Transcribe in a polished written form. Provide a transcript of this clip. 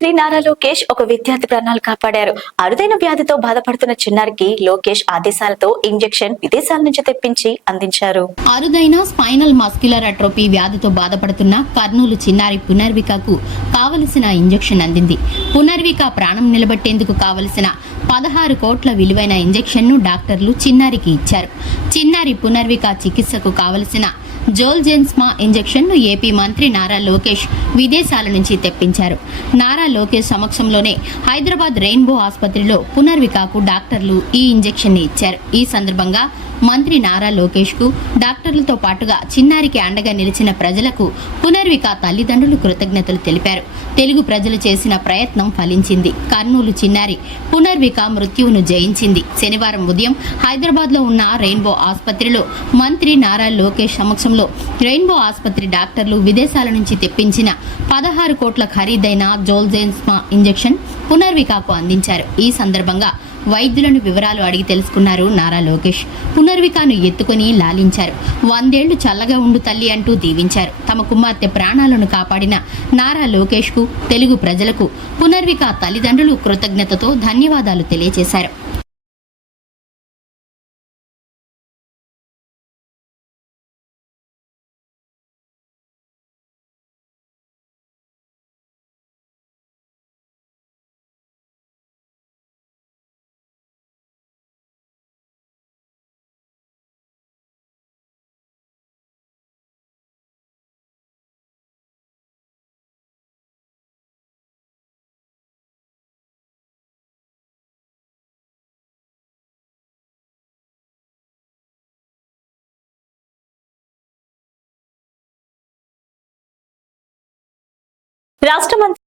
మంత్రి నారా లోకేష్ ఒక విద్యార్థి ప్రాణాలు కాపాడారు. అరుదైన వ్యాధితో బాధపడుతున్న చిన్నారికి లోకేష్ ఆదేశాలతో ఇంజెక్షన్ విదేశాల నుంచి తెప్పించి అందించారు. అరుదైన స్పైనల్ మస్క్యులర్ అట్రోఫీ వ్యాధితో బాధపడుతున్న కర్నూలు చిన్నారి పునర్వికకు కావలసిన ఇంజెక్షన్ అందింది. పునర్విక ప్రాణం నిలబెట్టేందుకు కావలసిన 16 కోట్ల విలువైన ఇంజెక్షన్ను డాక్టర్లు చిన్నారికి ఇచ్చారు. చిన్నారి పునర్విక చికిత్సకు కావలసిన జోల్జెన్స్మా ఇంజెక్షన్ను ఏపీ మంత్రి నారా లోకేష్ విదేశాల నుంచి తెప్పించారు. నారా లోకేష్ సమక్షంలోనే హైదరాబాద్ రెయిన్బో ఆసుపత్రిలో పునర్వికకు డాక్టర్లు ఈ ఇంజెక్షన్ ఇచ్చారు. ఈ సందర్భంగా మంత్రి నారా లోకేష్ కు డాక్టర్లతో పాటుగా చిన్నారికి అండగా నిలిచిన ప్రజలకు పునర్విక తల్లిదండ్రులు కృతజ్ఞతలు తెలిపారు. తెలుగు ప్రజలు చేసిన ప్రయత్నం ఫలించింది. కర్నూలు చిన్నారి పునర్విక మృత్యువును జయించింది. శనివారం ఉదయం హైదరాబాద్ లో ఉన్న రెయిన్బో ఆసుపత్రిలో మంత్రి నారా లోకేష్ సమక్షంలో రెయిన్బో ఆసుపత్రి డాక్టర్లు విదేశాల నుంచి తెప్పించిన 16 కోట్ల ఖరీదైన జోల్జెన్స్మా ఇంజెక్షన్ పునర్వికకు అందించారు. ఈ సందర్భంగా వైద్యులను వివరాలు అడిగి తెలుసుకున్నారు నారా లోకేష్. పునర్వికను ఎత్తుకొని లాలించారు. 100 ఏళ్లు చల్లగా ఉండు తల్లి అంటూ దీవించారు. తమ కుమార్తె ప్రాణాలను కాపాడిన నారా లోకేష్ కు తెలుగు ప్రజలకు పునర్విక తల్లిదండ్రులు కృతజ్ఞతతో ధన్యవాదాలు తెలియజేశారు. రాష్ట్ర మంత్రి